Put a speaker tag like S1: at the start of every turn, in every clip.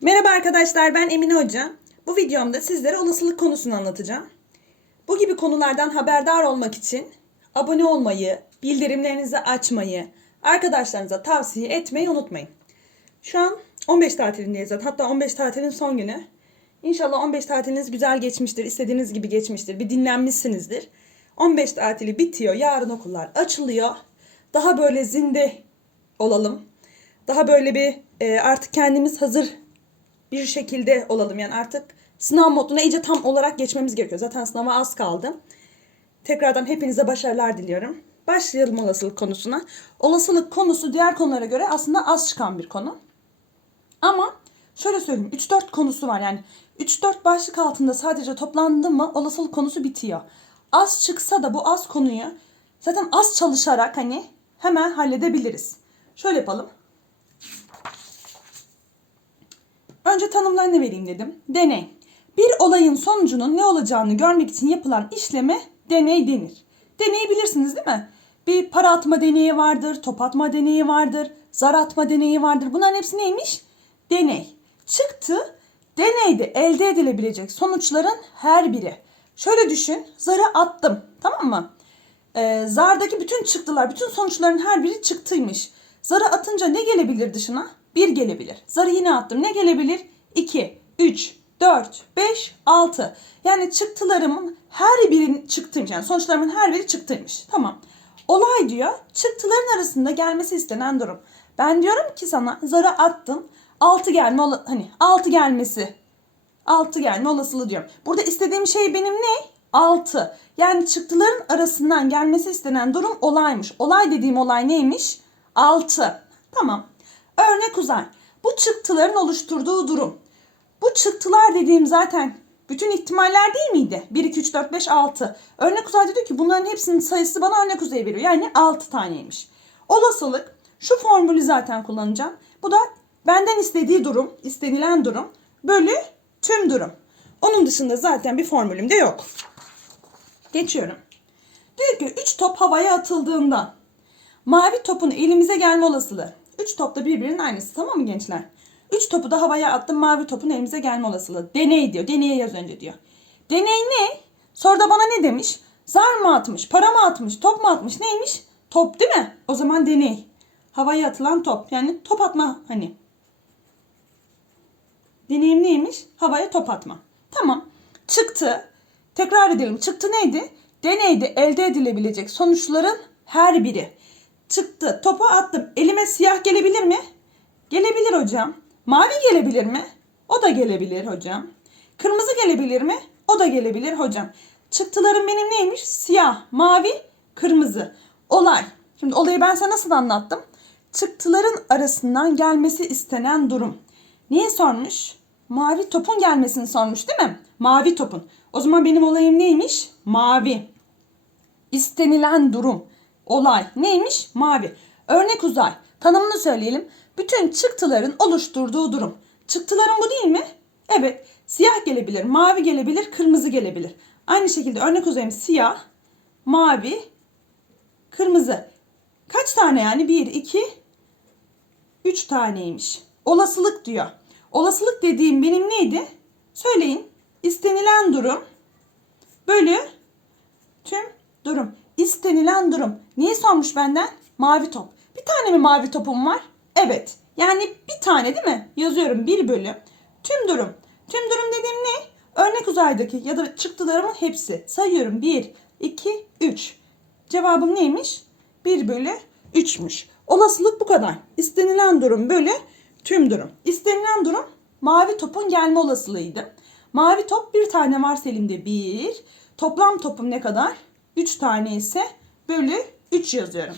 S1: Merhaba arkadaşlar ben Emine Hoca. Bu videomda sizlere olasılık konusunu anlatacağım. Bu gibi konulardan haberdar olmak için abone olmayı, bildirimlerinizi açmayı, arkadaşlarınıza tavsiye etmeyi unutmayın. Şu an 15 tatilindeyiz zaten. Hatta 15 tatilin son günü. İnşallah 15 tatiliniz güzel geçmiştir, istediğiniz gibi geçmiştir, bir dinlenmişsinizdir. 15 tatili bitiyor, yarın okullar açılıyor. Daha böyle zinde olalım. Daha böyle bir e, artık kendimiz hazır bir şekilde olalım. Yani artık sınav moduna iyice tam olarak geçmemiz gerekiyor. Zaten sınava az kaldı. Tekrardan hepinize başarılar diliyorum. Başlayalım olasılık konusuna. Olasılık konusu diğer konulara göre aslında az çıkan bir konu. Ama şöyle söyleyeyim 3-4 konusu var. Yani 3-4 başlık altında sadece toplandı mı olasılık konusu bitiyor. Az çıksa da bu az konuyu zaten az çalışarak hani hemen halledebiliriz. Şöyle yapalım. Önce tanımlarını vereyim dedim. Deney. Bir olayın sonucunun ne olacağını görmek için yapılan işleme deney denir. Deneyi bilirsiniz değil mi? Bir para atma deneyi vardır, top atma deneyi vardır, zar atma deneyi vardır. Bunların hepsi neymiş? Deney. Çıktı, deneyde elde edilebilecek sonuçların her biri. Şöyle düşün, zarı attım, tamam mı? Ee, zardaki bütün çıktılar, bütün sonuçların her biri çıktıymış. Zarı atınca ne gelebilir dışına? 1 gelebilir. Zarı yine attım. Ne gelebilir? 2, 3, 4, 5, 6. Yani çıktılarımın her birinin çıktıymış. Yani sonuçlarımın her biri çıktıymış. Tamam. Olay diyor çıktıların arasında gelmesi istenen durum. Ben diyorum ki sana zarı attın. 6 gelme hani 6 gelmesi 6 gelme olasılığı diyorum. Burada istediğim şey benim ne? 6. Yani çıktıların arasından gelmesi istenen durum olaymış. Olay dediğim olay neymiş? 6. Tamam. Örnek uzay. Bu çıktıların oluşturduğu durum. Bu çıktılar dediğim zaten bütün ihtimaller değil miydi? 1, 2, 3, 4, 5, 6. Örnek uzay diyor ki bunların hepsinin sayısı bana örnek uzayı veriyor. Yani 6 taneymiş. Olasılık şu formülü zaten kullanacağım. Bu da benden istediği durum, istenilen durum bölü tüm durum. Onun dışında zaten bir formülüm de yok. Geçiyorum. Diyor ki 3 top havaya atıldığında mavi topun elimize gelme olasılığı. 3 top da birbirinin aynısı tamam mı gençler? 3 topu da havaya attım mavi topun elimize gelme olasılığı. Deney diyor. Deneye yaz önce diyor. Deney ne? Soruda bana ne demiş? Zar mı atmış? Para mı atmış? Top mu atmış? Neymiş? Top değil mi? O zaman deney. Havaya atılan top. Yani top atma hani. Deneyim neymiş? Havaya top atma. Tamam. Çıktı. Tekrar edelim. Çıktı neydi? Deneyde elde edilebilecek sonuçların her biri. Çıktı. Topu attım. Elime siyah gelebilir mi? Gelebilir hocam. Mavi gelebilir mi? O da gelebilir hocam. Kırmızı gelebilir mi? O da gelebilir hocam. Çıktılarım benim neymiş? Siyah, mavi, kırmızı. Olay. Şimdi olayı ben sana nasıl anlattım? Çıktıların arasından gelmesi istenen durum. Niye sormuş? Mavi topun gelmesini sormuş değil mi? Mavi topun. O zaman benim olayım neymiş? Mavi. İstenilen durum. Olay neymiş? Mavi. Örnek uzay. Tanımını söyleyelim. Bütün çıktıların oluşturduğu durum. Çıktıların bu değil mi? Evet. Siyah gelebilir, mavi gelebilir, kırmızı gelebilir. Aynı şekilde örnek uzayım siyah, mavi, kırmızı. Kaç tane yani? 1, 2, 3 taneymiş. Olasılık diyor. Olasılık dediğim benim neydi? Söyleyin. İstenilen durum bölü tüm durum. İstenilen durum. Niye sormuş benden? Mavi top. Bir tane mi mavi topum var? Evet. Yani bir tane değil mi? Yazıyorum 1 bölü. Tüm durum. Tüm durum dediğim ne? Örnek uzaydaki ya da çıktılarımın hepsi. Sayıyorum 1, 2, 3. Cevabım neymiş? 1 bölü 3'müş. Olasılık bu kadar. İstenilen durum bölü tüm durum. İstenilen durum mavi topun gelme olasılığıydı. Mavi top bir tane varsa elimde 1. Toplam topum ne kadar? 3 tane ise bölü 3 yazıyorum.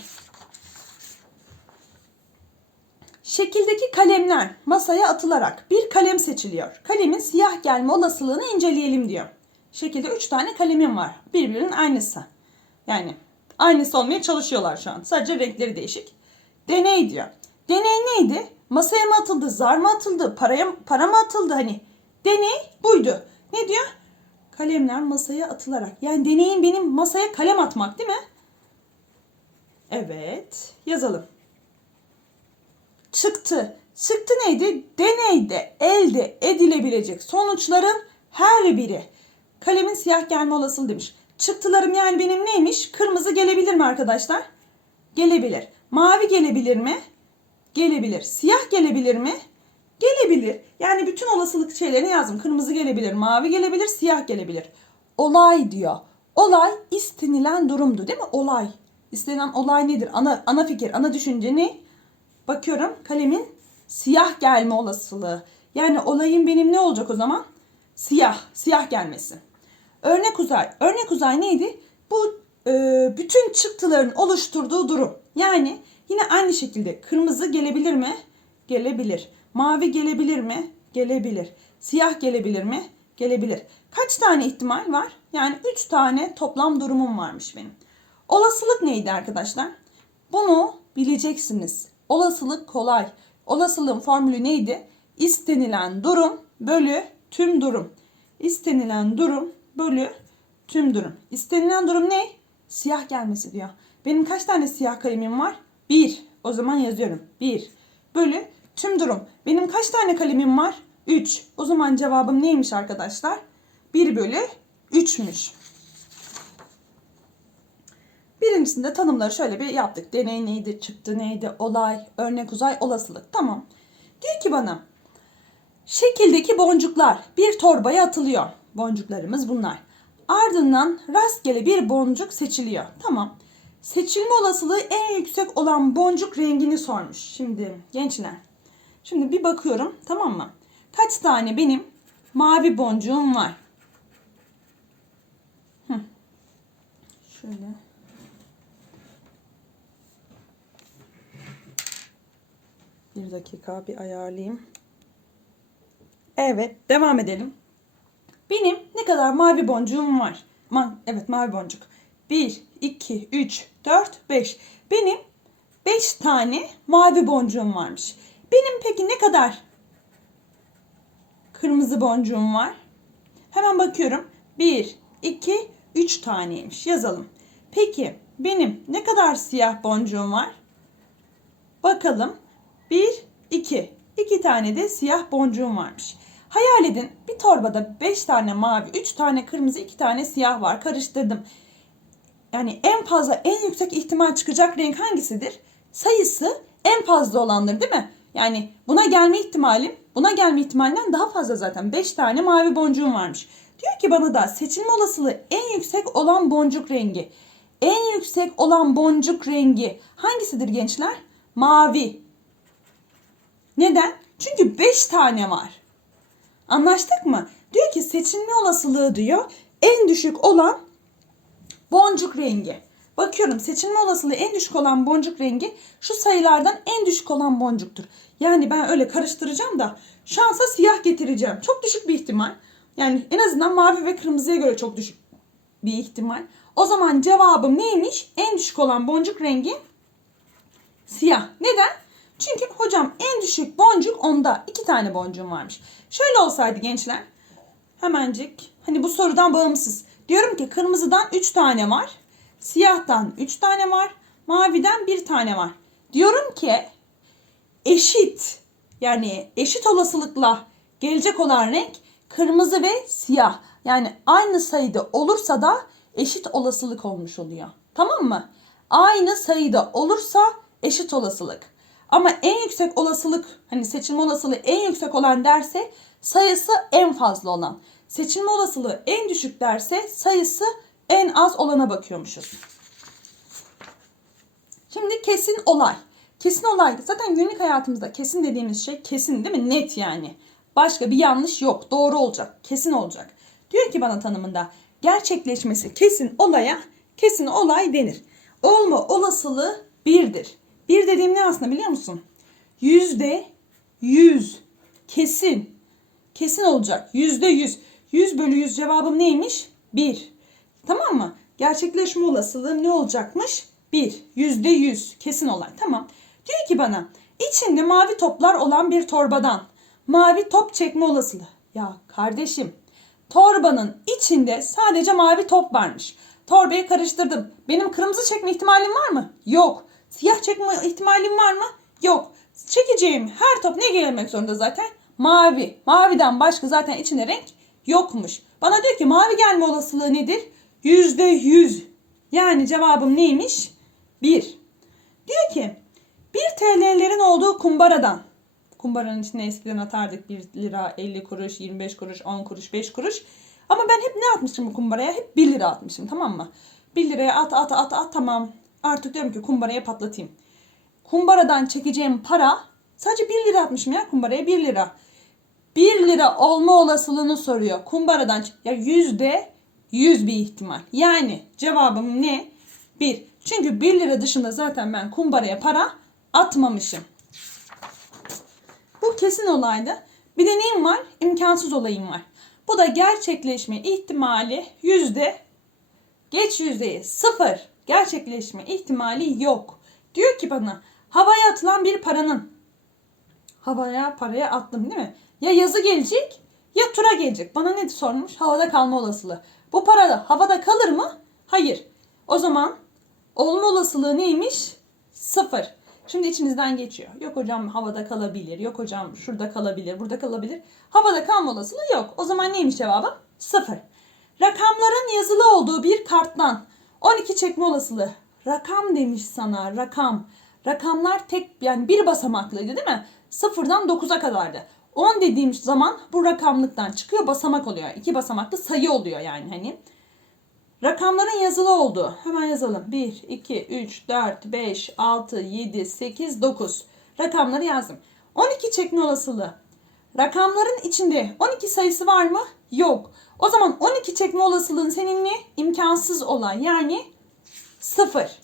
S1: Şekildeki kalemler masaya atılarak bir kalem seçiliyor. Kalemin siyah gelme olasılığını inceleyelim diyor. Şekilde 3 tane kalemim var. Birbirinin aynısı. Yani aynısı olmaya çalışıyorlar şu an. Sadece renkleri değişik. Deney diyor. Deney neydi? Masaya mı atıldı, zar mı atıldı, paraya, para mı atıldı hani? Deney buydu. Ne diyor? Kalemler masaya atılarak. Yani deneyin benim masaya kalem atmak değil mi? Evet. Yazalım. Çıktı. Çıktı neydi? Deneyde elde edilebilecek sonuçların her biri. Kalemin siyah gelme olasılığı demiş. Çıktılarım yani benim neymiş? Kırmızı gelebilir mi arkadaşlar? Gelebilir. Mavi gelebilir mi? Gelebilir. Siyah gelebilir mi? Gelebilir. Yani bütün olasılık şeylerini yazdım. Kırmızı gelebilir, mavi gelebilir, siyah gelebilir. Olay diyor. Olay istenilen durumdu değil mi? Olay. İstenilen olay nedir? Ana, ana fikir, ana düşünce ne? Bakıyorum kalemin siyah gelme olasılığı. Yani olayın benim ne olacak o zaman? Siyah, siyah gelmesi. Örnek uzay. Örnek uzay neydi? Bu e, bütün çıktıların oluşturduğu durum. Yani yine aynı şekilde kırmızı gelebilir mi? Gelebilir. Mavi gelebilir mi? Gelebilir. Siyah gelebilir mi? Gelebilir. Kaç tane ihtimal var? Yani 3 tane toplam durumum varmış benim. Olasılık neydi arkadaşlar? Bunu bileceksiniz. Olasılık kolay. Olasılığın formülü neydi? İstenilen durum bölü tüm durum. İstenilen durum bölü tüm durum. İstenilen durum ne? Siyah gelmesi diyor. Benim kaç tane siyah kalemim var? Bir. O zaman yazıyorum. Bir. Bölü tüm durum. Benim kaç tane kalemim var? Üç. O zaman cevabım neymiş arkadaşlar? Bir bölü üçmüş. Birincisinde tanımları şöyle bir yaptık. Deney neydi, çıktı neydi, olay, örnek uzay, olasılık. Tamam. Diyor ki bana şekildeki boncuklar bir torbaya atılıyor. Boncuklarımız bunlar. Ardından rastgele bir boncuk seçiliyor. Tamam. Seçilme olasılığı en yüksek olan boncuk rengini sormuş. Şimdi gençler. Şimdi bir bakıyorum tamam mı? Kaç tane benim mavi boncuğum var? Hı. Şöyle. Bir dakika bir ayarlayayım. Evet devam edelim. Benim ne kadar mavi boncuğum var? Ma evet mavi boncuk. 1, 2, 3, 4, 5. Benim 5 tane mavi boncuğum varmış. Benim peki ne kadar kırmızı boncuğum var? Hemen bakıyorum. 1, 2, 3 taneymiş. Yazalım. Peki benim ne kadar siyah boncuğum var? Bakalım. 1, 2. 2 tane de siyah boncuğum varmış. Hayal edin bir torbada 5 tane mavi, 3 tane kırmızı, 2 tane siyah var. Karıştırdım. Yani en fazla, en yüksek ihtimal çıkacak renk hangisidir? Sayısı en fazla olandır değil mi? Yani buna gelme ihtimalim, buna gelme ihtimalinden daha fazla zaten. 5 tane mavi boncuğum varmış. Diyor ki bana da seçilme olasılığı en yüksek olan boncuk rengi. En yüksek olan boncuk rengi hangisidir gençler? Mavi. Neden? Çünkü 5 tane var. Anlaştık mı? Diyor ki seçilme olasılığı diyor en düşük olan boncuk rengi. Bakıyorum seçilme olasılığı en düşük olan boncuk rengi şu sayılardan en düşük olan boncuktur. Yani ben öyle karıştıracağım da şansa siyah getireceğim. Çok düşük bir ihtimal. Yani en azından mavi ve kırmızıya göre çok düşük bir ihtimal. O zaman cevabım neymiş? En düşük olan boncuk rengi siyah. Neden? Çünkü hocam en düşük boncuk onda. iki tane boncuğum varmış. Şöyle olsaydı gençler. Hemencik. Hani bu sorudan bağımsız. Diyorum ki kırmızıdan 3 tane var. Siyahtan 3 tane var. Maviden 1 tane var. Diyorum ki eşit yani eşit olasılıkla gelecek olan renk kırmızı ve siyah. Yani aynı sayıda olursa da eşit olasılık olmuş oluyor. Tamam mı? Aynı sayıda olursa eşit olasılık. Ama en yüksek olasılık hani seçilme olasılığı en yüksek olan derse sayısı en fazla olan. Seçilme olasılığı en düşük derse sayısı en az olana bakıyormuşuz. Şimdi kesin olay. Kesin olay. Zaten günlük hayatımızda kesin dediğimiz şey kesin değil mi? Net yani. Başka bir yanlış yok. Doğru olacak. Kesin olacak. Diyor ki bana tanımında gerçekleşmesi kesin olaya kesin olay denir. Olma olasılığı birdir. Bir dediğim ne aslında biliyor musun? Yüzde yüz. Kesin. Kesin olacak. Yüzde yüz. Yüz bölü yüz cevabım neymiş? Bir. Tamam mı? Gerçekleşme olasılığı ne olacakmış? Bir. Yüzde yüz. Kesin olay. Tamam. Diyor ki bana içinde mavi toplar olan bir torbadan mavi top çekme olasılığı. Ya kardeşim torbanın içinde sadece mavi top varmış. Torbayı karıştırdım. Benim kırmızı çekme ihtimalim var mı? Yok. Siyah çekme ihtimalim var mı? Yok. Çekeceğim her top ne gelmek zorunda zaten? Mavi. Maviden başka zaten içinde renk yokmuş. Bana diyor ki mavi gelme olasılığı nedir? Yüzde yüz. Yani cevabım neymiş? Bir. Diyor ki 1 TL'lerin olduğu kumbaradan. Kumbaranın içine eskiden atardık 1 lira, 50 kuruş, 25 kuruş, 10 kuruş, 5 kuruş. Ama ben hep ne atmışım bu kumbaraya? Hep 1 lira atmışım tamam mı? 1 liraya at at at at tamam. Artık diyorum ki kumbaraya patlatayım. Kumbaradan çekeceğim para sadece 1 lira atmışım ya kumbaraya 1 lira. 1 lira olma olasılığını soruyor. Kumbaradan ya yüzde 100 bir ihtimal. Yani cevabım ne? 1. Çünkü 1 lira dışında zaten ben kumbaraya para atmamışım. Bu kesin olaydı. Bir de neyim var? İmkansız olayım var. Bu da gerçekleşme ihtimali yüzde geç yüzdeyi sıfır. Gerçekleşme ihtimali yok. Diyor ki bana havaya atılan bir paranın havaya paraya attım değil mi? Ya yazı gelecek ya tura gelecek. Bana ne sormuş? Havada kalma olasılığı. Bu para da havada kalır mı? Hayır. O zaman olma olasılığı neymiş? Sıfır. Şimdi içinizden geçiyor. Yok hocam havada kalabilir. Yok hocam şurada kalabilir. Burada kalabilir. Havada kalma olasılığı yok. O zaman neymiş cevabım? Sıfır. Rakamların yazılı olduğu bir karttan 12 çekme olasılığı. Rakam demiş sana rakam. Rakamlar tek yani bir basamaklıydı değil mi? Sıfırdan 9'a kadardı. 10 dediğim zaman bu rakamlıktan çıkıyor basamak oluyor. İki basamaklı sayı oluyor yani hani. Rakamların yazılı olduğu. Hemen yazalım. 1, 2, 3, 4, 5, 6, 7, 8, 9. Rakamları yazdım. 12 çekme olasılığı. Rakamların içinde 12 sayısı var mı? Yok. O zaman 12 çekme olasılığın senin ne? İmkansız olay. Yani 0.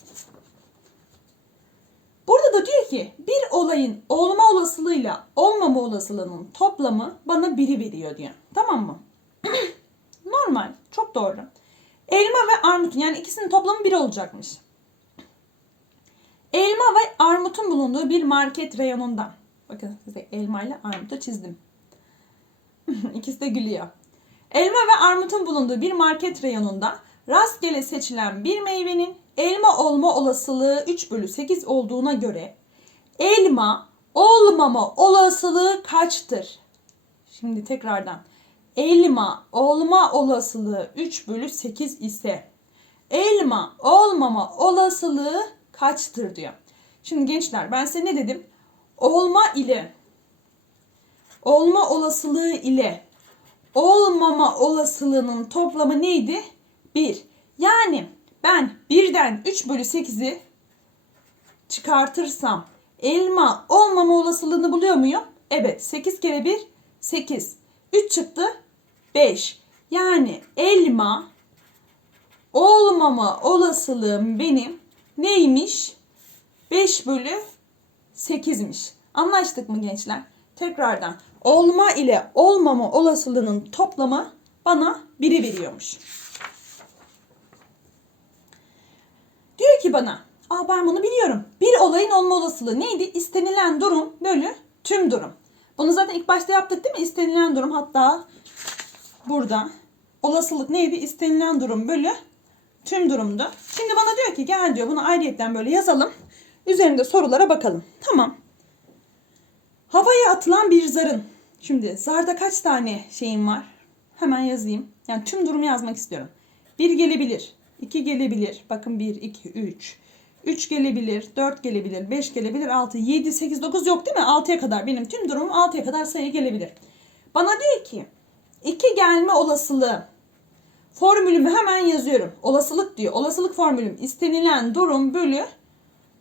S1: Burada da diyor ki bir olayın olma olasılığıyla olmama olasılığının toplamı bana biri veriyor diyor. Tamam mı? Normal. Çok doğru. Elma ve armutun yani ikisinin toplamı bir olacakmış. Elma ve armutun bulunduğu bir market reyonundan. Bakın size elma ile armutu çizdim. İkisi de gülüyor. Elma ve armutun bulunduğu bir market reyonunda rastgele seçilen bir meyvenin elma olma olasılığı 3 bölü 8 olduğuna göre elma olmama olasılığı kaçtır? Şimdi tekrardan. Elma olma olasılığı 3 bölü 8 ise elma olmama olasılığı kaçtır diyor. Şimdi gençler ben size ne dedim? Olma ile olma olasılığı ile olmama olasılığının toplamı neydi? 1. Yani ben 1'den 3 bölü 8'i çıkartırsam elma olmama olasılığını buluyor muyum? Evet. 8 kere 1 8. 3 çıktı 5. Yani elma olmama olasılığım benim neymiş? 5 bölü 8'miş. Anlaştık mı gençler? Tekrardan olma ile olmama olasılığının toplamı bana 1'i veriyormuş. Diyor ki bana, aa ben bunu biliyorum. Bir olayın olma olasılığı neydi? İstenilen durum bölü tüm durum. Bunu zaten ilk başta yaptık değil mi? İstenilen durum hatta burada. Olasılık neydi? İstenilen durum bölü tüm durumdu. Şimdi bana diyor ki gel diyor bunu ayrıyetten böyle yazalım. Üzerinde sorulara bakalım. Tamam. Havaya atılan bir zarın. Şimdi zarda kaç tane şeyim var? Hemen yazayım. Yani tüm durumu yazmak istiyorum. 1 gelebilir. 2 gelebilir. Bakın 1, 2, 3. 3 gelebilir. 4 gelebilir. 5 gelebilir. 6, 7, 8, 9 yok değil mi? 6'ya kadar. Benim tüm durumum 6'ya kadar sayı gelebilir. Bana diyor ki 2 gelme olasılığı. Formülümü hemen yazıyorum. Olasılık diyor. Olasılık formülüm istenilen durum bölü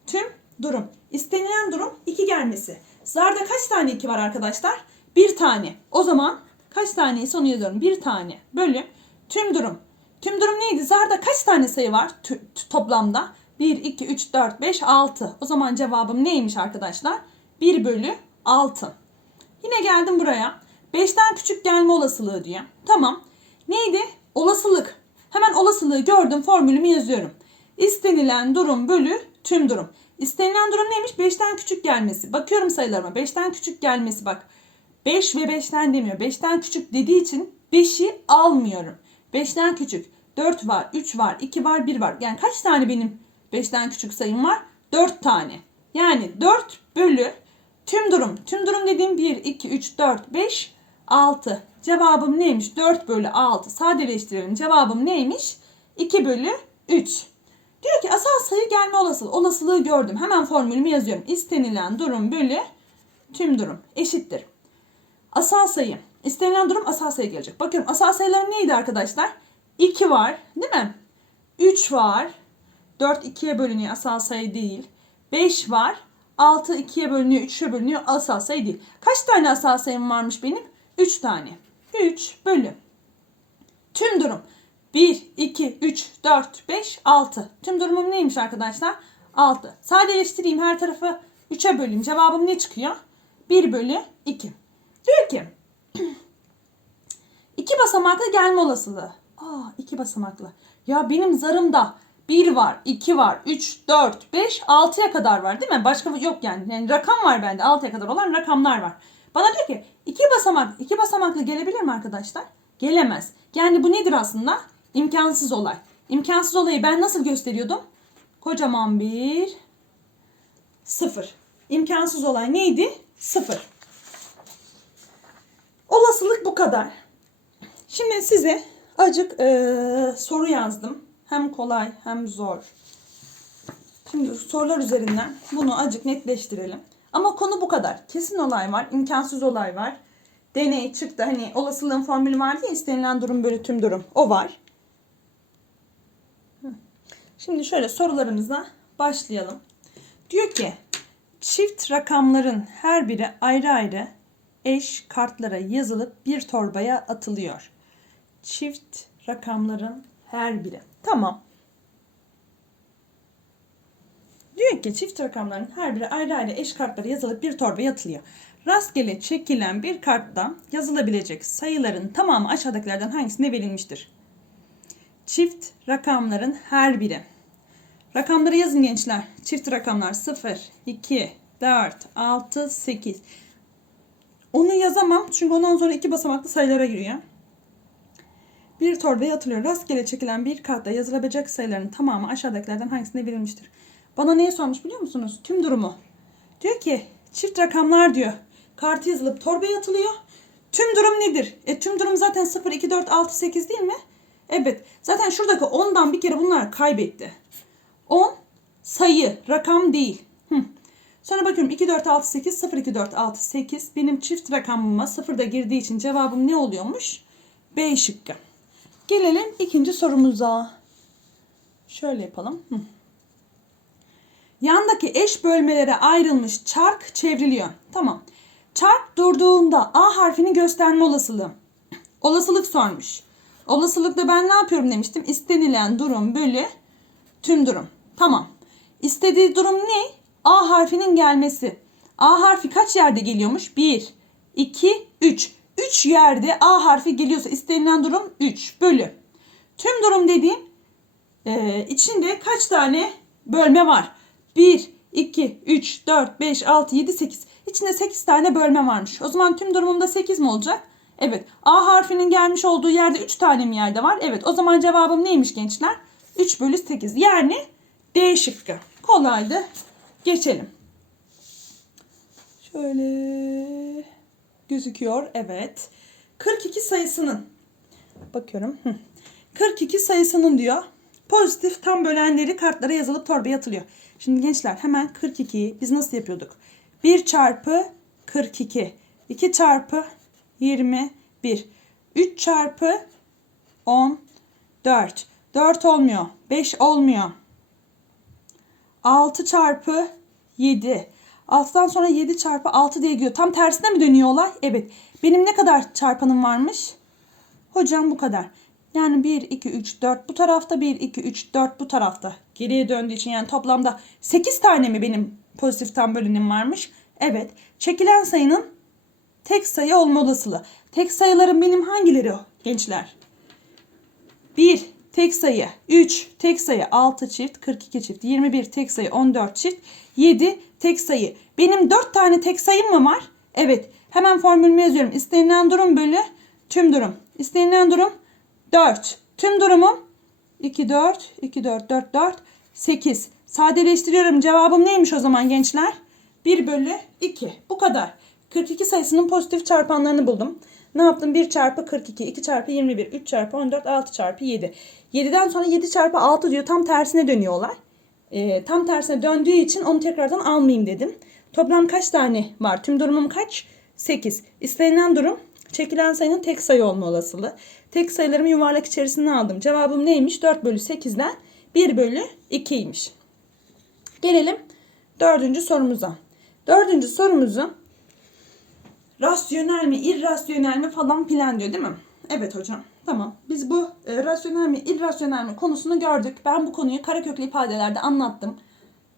S1: tüm durum. İstenilen durum 2 gelmesi. Zarda kaç tane 2 var arkadaşlar? Bir tane. O zaman kaç taneyi sonu yazıyorum. Bir tane bölü tüm durum. Tüm durum neydi? Zarda kaç tane sayı var toplamda? 1, 2, 3, 4, 5, 6. O zaman cevabım neymiş arkadaşlar? 1 bölü 6. Yine geldim buraya. 5'ten küçük gelme olasılığı diyor. Tamam. Neydi? Olasılık. Hemen olasılığı gördüm. Formülümü yazıyorum. İstenilen durum bölü tüm durum. İstenilen durum neymiş? 5'ten küçük gelmesi. Bakıyorum sayılarıma. 5'ten küçük gelmesi bak. 5 ve 5'ten demiyor. 5'ten küçük dediği için 5'i almıyorum. 5'ten küçük. 4 var, 3 var, 2 var, 1 var. Yani kaç tane benim 5'ten küçük sayım var? 4 tane. Yani 4 bölü Tüm durum. Tüm durum dediğim 1, 2, 3, 4, 5, 6. Cevabım neymiş? 4 bölü 6. Sadeleştirelim. Cevabım neymiş? 2 bölü 3. Diyor ki asal sayı gelme olasılığı. Olasılığı gördüm. Hemen formülümü yazıyorum. İstenilen durum bölü tüm durum eşittir. Asal sayı. İstenilen durum asal sayı gelecek. Bakıyorum asal sayılar neydi arkadaşlar? 2 var değil mi? 3 var. 4 2'ye bölünüyor asal sayı değil. 5 var. 6 2'ye bölünüyor 3'e bölünüyor asal sayı değil. Kaç tane asal sayım varmış benim? 3 tane. 3 bölü. Tüm durum. 1, 2, 3, 4, 5, 6. Tüm durumum neymiş arkadaşlar? 6. Sadeleştireyim her tarafı 3'e böleyim. Cevabım ne çıkıyor? 1 bölü 2. Diyor ki iki basamaklı gelme olasılığı. Aa iki basamaklı. Ya benim zarımda 1 var, 2 var, 3, 4, 5, 6'ya kadar var değil mi? Başka yok yani. yani rakam var bende 6'ya kadar olan rakamlar var. Bana diyor ki iki basamak, iki basamaklı gelebilir mi arkadaşlar? Gelemez. Yani bu nedir aslında? İmkansız olay. İmkansız olayı ben nasıl gösteriyordum? Kocaman bir sıfır. İmkansız olay neydi? Sıfır. Olasılık bu kadar. Şimdi size acık eee, soru yazdım. Hem kolay hem zor. Şimdi sorular üzerinden bunu acık netleştirelim. Ama konu bu kadar. Kesin olay var, imkansız olay var. Deney çıktı. Hani olasılığın formülü vardı ya istenilen durum bölü tüm durum. O var. Şimdi şöyle sorularımıza başlayalım. Diyor ki çift rakamların her biri ayrı ayrı eş kartlara yazılıp bir torbaya atılıyor. Çift rakamların her biri. Tamam. Diyor ki çift rakamların her biri ayrı ayrı eş kartlara yazılıp bir torbaya atılıyor. Rastgele çekilen bir kartta yazılabilecek sayıların tamamı aşağıdakilerden hangisine verilmiştir? Çift rakamların her biri. Rakamları yazın gençler. Çift rakamlar 0, 2, 4, 6, 8. Onu yazamam çünkü ondan sonra iki basamaklı sayılara giriyor. Bir torbaya atılıyor. Rastgele çekilen bir kartta yazılabilecek sayıların tamamı aşağıdakilerden hangisine verilmiştir? Bana neyi sormuş biliyor musunuz? Tüm durumu. Diyor ki çift rakamlar diyor. Kartı yazılıp torbaya atılıyor. Tüm durum nedir? E tüm durum zaten 0, 2, 4, 6, 8 değil mi? Evet. Zaten şuradaki 10'dan bir kere bunlar kaybetti. 10 sayı, rakam değil. Hı. Sonra bakıyorum 2, 4, 6, 8, 0, 2, 4, 6, 8. Benim çift rakamıma 0 da girdiği için cevabım ne oluyormuş? B şıkkı. Gelelim ikinci sorumuza. Şöyle yapalım. Hı. Yandaki eş bölmelere ayrılmış çark çevriliyor. Tamam. Çark durduğunda A harfini gösterme olasılığı. Olasılık sormuş. Olasılıkta ben ne yapıyorum demiştim? İstenilen durum bölü tüm durum. Tamam. İstediği durum ne? A harfinin gelmesi. A harfi kaç yerde geliyormuş? 1, 2, 3. 3 yerde A harfi geliyorsa istenilen durum 3 bölü. Tüm durum dediğim e, içinde kaç tane bölme var? 1, 2, 3, 4, 5, 6, 7, 8. İçinde 8 tane bölme varmış. O zaman tüm durumumda 8 mi olacak? Evet. A harfinin gelmiş olduğu yerde 3 tane mi yerde var? Evet. O zaman cevabım neymiş gençler? 3 bölü 8. Yani D şıkkı. Kolaydı. Geçelim. Şöyle gözüküyor. Evet. 42 sayısının bakıyorum. Hı. 42 sayısının diyor pozitif tam bölenleri kartlara yazılıp torbaya atılıyor. Şimdi gençler hemen 42'yi biz nasıl yapıyorduk? 1 çarpı 42. 2 çarpı 21. 3 çarpı 10. 4. 4 olmuyor. 5 olmuyor. 6 çarpı 7. 6'dan sonra 7 çarpı 6 diye gidiyor. Tam tersine mi dönüyor olay? Evet. Benim ne kadar çarpanım varmış? Hocam bu kadar. Yani 1, 2, 3, 4 bu tarafta 1, 2, 3, 4 bu tarafta. Geriye döndüğü için yani toplamda 8 tane mi benim pozitif tam bölünüm varmış? Evet. Çekilen sayının tek sayı olma olasılığı. Tek sayılarım benim hangileri o gençler? 1 tek sayı, 3 tek sayı, 6 çift, 42 çift, 21 tek sayı, 14 çift, 7 tek sayı. Benim 4 tane tek sayım mı var? Evet. Hemen formülümü yazıyorum. İstenilen durum bölü tüm durum. İstenilen durum 4. Tüm durumum 2, 4, 2, 4, 4, 4, 8. Sadeleştiriyorum. Cevabım neymiş o zaman gençler? 1 bölü 2. Bu kadar. 42 sayısının pozitif çarpanlarını buldum. Ne yaptım? 1 çarpı 42, 2 çarpı 21, 3 çarpı 14, 6 çarpı 7. 7'den sonra 7 çarpı 6 diyor. Tam tersine dönüyorlar. Ee, tam tersine döndüğü için onu tekrardan almayayım dedim. Toplam kaç tane var? Tüm durumum kaç? 8. İstenilen durum çekilen sayının tek sayı olma olasılığı. Tek sayılarımı yuvarlak içerisine aldım. Cevabım neymiş? 4 bölü 8'den 1 bölü 2'ymiş. Gelelim dördüncü sorumuza. Dördüncü sorumuzu rasyonel mi, irrasyonel mi falan filan diyor değil mi? Evet hocam. Tamam. Biz bu e, rasyonel mi, irrasyonel mi konusunu gördük. Ben bu konuyu karaköklü ifadelerde anlattım.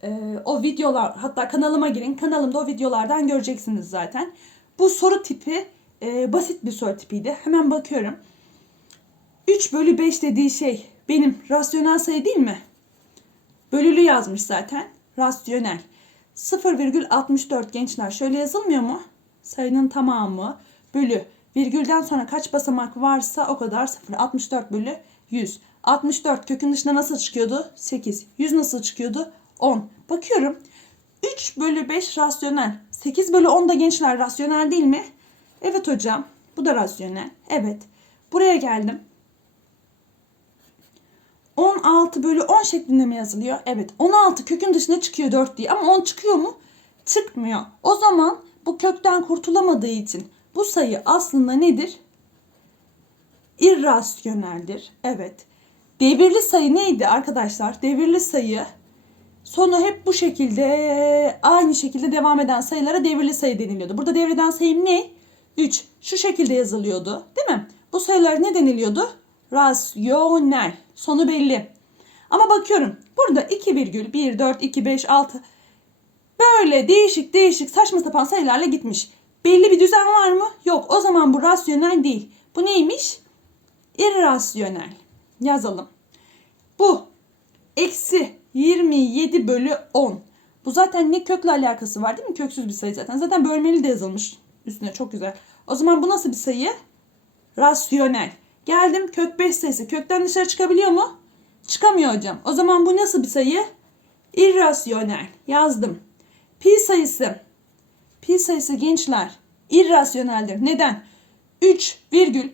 S1: E, o videolar, hatta kanalıma girin. Kanalımda o videolardan göreceksiniz zaten. Bu soru tipi e, basit bir soru tipiydi. Hemen bakıyorum. 3 bölü 5 dediği şey benim rasyonel sayı değil mi? Bölülü yazmış zaten. Rasyonel. 0,64 gençler şöyle yazılmıyor mu? Sayının tamamı bölü virgülden sonra kaç basamak varsa o kadar 0. 64 bölü 100. 64 kökün dışına nasıl çıkıyordu? 8. 100 nasıl çıkıyordu? 10. Bakıyorum. 3 bölü 5 rasyonel. 8 bölü 10 da gençler rasyonel değil mi? Evet hocam. Bu da rasyonel. Evet. Buraya geldim. 16 bölü 10 şeklinde mi yazılıyor? Evet. 16 kökün dışına çıkıyor 4 diye. Ama 10 çıkıyor mu? Çıkmıyor. O zaman bu kökten kurtulamadığı için bu sayı aslında nedir? İrrasyoneldir. Evet. Devirli sayı neydi arkadaşlar? Devirli sayı sonu hep bu şekilde aynı şekilde devam eden sayılara devirli sayı deniliyordu. Burada devreden sayım ne? 3. Şu şekilde yazılıyordu. Değil mi? Bu sayılar ne deniliyordu? Rasyonel. Sonu belli. Ama bakıyorum burada 2,1, 4, 2, 5, 6 böyle değişik değişik saçma sapan sayılarla gitmiş. Belli bir düzen var mı? Yok. O zaman bu rasyonel değil. Bu neymiş? İrrasyonel. Yazalım. Bu eksi 27 bölü 10. Bu zaten ne kökle alakası var değil mi? Köksüz bir sayı zaten. Zaten bölmeli de yazılmış üstüne çok güzel. O zaman bu nasıl bir sayı? Rasyonel. Geldim kök 5 sayısı. Kökten dışarı çıkabiliyor mu? Çıkamıyor hocam. O zaman bu nasıl bir sayı? İrrasyonel. Yazdım. Pi sayısı. Pi sayısı gençler irrasyoneldir. Neden? 3 virgül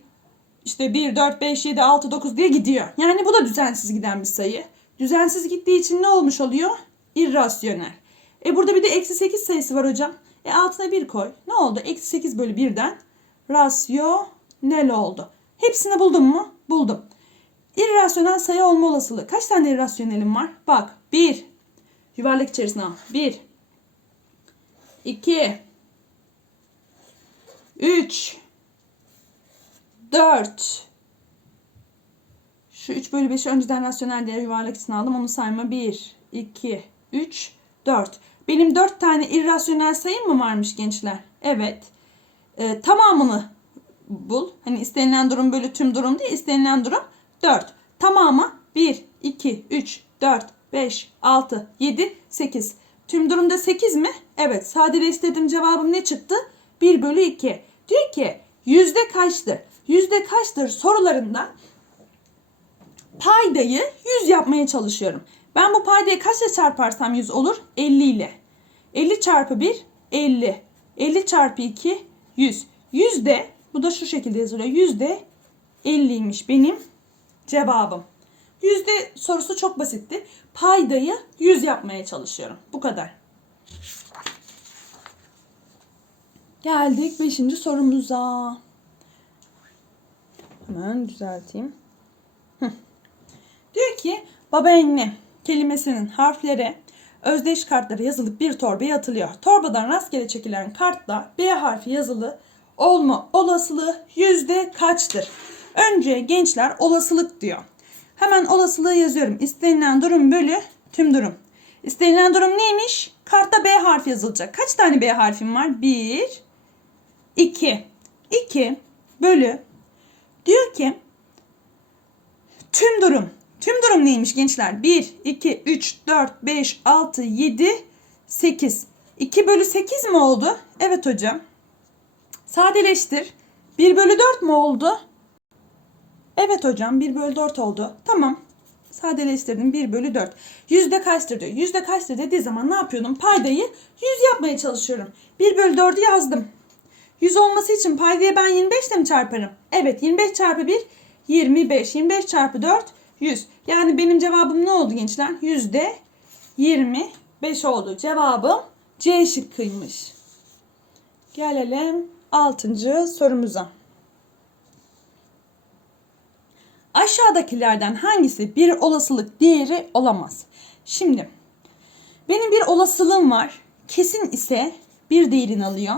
S1: işte 1, 4, 5, 7, 6, 9 diye gidiyor. Yani bu da düzensiz giden bir sayı. Düzensiz gittiği için ne olmuş oluyor? İrrasyonel. E burada bir de eksi 8 sayısı var hocam. E altına 1 koy. Ne oldu? Eksi 8 bölü 1'den rasyonel oldu. Hepsini buldum mu? Buldum. İrrasyonel sayı olma olasılığı. Kaç tane irrasyonelim var? Bak. 1. Yuvarlak içerisine al. 1. 2. 3. 4. Şu 3 bölü 5'i önceden rasyonel değer yuvarlak içine aldım. Onu sayma. 1, 2, 3, 4. Benim 4 tane irrasyonel sayım mı varmış gençler? Evet. Ee, tamamını bul. Hani istenilen durum bölü tüm durum değil. istenilen durum 4. Tamamı 1, 2, 3, 4, 5, 6, 7, 8. Tüm durumda 8 mi? Evet. Sadeleştirdim cevabım ne çıktı? 1 bölü 2. Diyor ki yüzde kaçtır? Yüzde kaçtır sorularında paydayı 100 yapmaya çalışıyorum. Ben bu paydayı kaçla çarparsam 100 olur? 50 ile. 50 çarpı 1 50. 50 çarpı 2 100. Yüzde bu da şu şekilde yazılıyor. Yüzde 50'ymiş benim cevabım. Yüzde sorusu çok basitti. Paydayı 100 yapmaya çalışıyorum. Bu kadar. Geldik 5. sorumuza. Hemen düzelteyim. Diyor ki baba anne kelimesinin harfleri özdeş kartlara yazılıp bir torbaya atılıyor. Torbadan rastgele çekilen kartla B harfi yazılı olma olasılığı yüzde kaçtır? Önce gençler olasılık diyor. Hemen olasılığı yazıyorum. İstenilen durum bölü tüm durum. İstenilen durum neymiş? Kartta B harfi yazılacak. Kaç tane B harfim var? 1, 2. 2 bölü diyor ki tüm durum. Tüm durum neymiş gençler? 1, 2, 3, 4, 5, 6, 7, 8. 2 bölü 8 mi oldu? Evet hocam. Sadeleştir. 1 bölü 4 mu oldu? Evet hocam 1 bölü 4 oldu. Tamam. Sadeleştirdim 1 bölü 4. Yüzde kaçtır diyor. Yüzde kaçtır dediği zaman ne yapıyordum? Paydayı 100 yapmaya çalışıyorum. 1 bölü 4'ü yazdım. 100 olması için paydaya ben 25 ile mi çarparım? Evet 25 çarpı 1 25. 25 çarpı 4 100. Yani benim cevabım ne oldu gençler? Yüzde 25 oldu. Cevabım C şıkkıymış. Gelelim 6. sorumuza. Aşağıdakilerden hangisi bir olasılık değeri olamaz? Şimdi benim bir olasılığım var. Kesin ise bir değerini alıyor.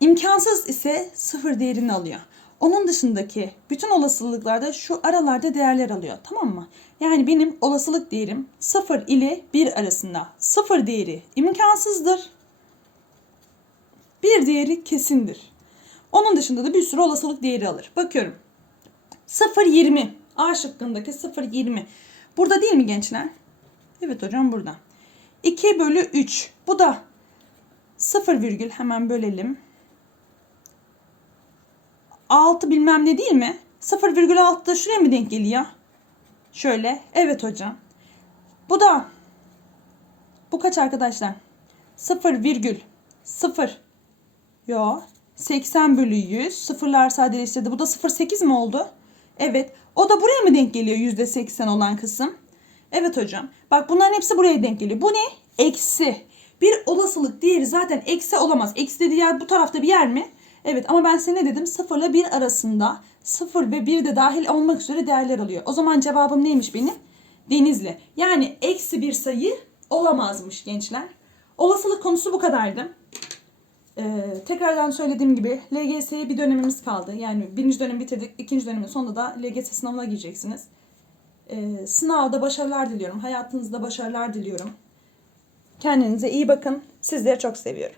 S1: İmkansız ise sıfır değerini alıyor. Onun dışındaki bütün olasılıklarda şu aralarda değerler alıyor. Tamam mı? Yani benim olasılık değerim 0 ile 1 arasında. 0 değeri imkansızdır. Bir değeri kesindir. Onun dışında da bir sürü olasılık değeri alır. Bakıyorum. 0.20. A şıkkındaki 0.20. Burada değil mi gençler? Evet hocam burada. 2 bölü 3. Bu da 0 virgül hemen bölelim. 6 bilmem ne değil mi? 0,6 da şuraya mı denk geliyor? Şöyle. Evet hocam. Bu da bu kaç arkadaşlar? 0 virgül 0 Yo. 80 bölü 100. Sıfırlar sadeleştirdi. Bu da 0,8 mi oldu? Evet. O da buraya mı denk geliyor %80 olan kısım? Evet hocam. Bak bunların hepsi buraya denk geliyor. Bu ne? Eksi. Bir olasılık değeri zaten eksi olamaz. Eksi dediği yer bu tarafta bir yer mi? Evet ama ben size ne dedim? 0 ile 1 arasında 0 ve 1 de dahil olmak üzere değerler alıyor. O zaman cevabım neymiş benim? Denizli. Yani eksi bir sayı olamazmış gençler. Olasılık konusu bu kadardı. Ee, tekrardan söylediğim gibi LGS'ye bir dönemimiz kaldı. Yani birinci dönemi bitirdik. ikinci dönemin sonunda da LGS sınavına gireceksiniz. Ee, sınavda başarılar diliyorum. Hayatınızda başarılar diliyorum. Kendinize iyi bakın. Sizleri çok seviyorum.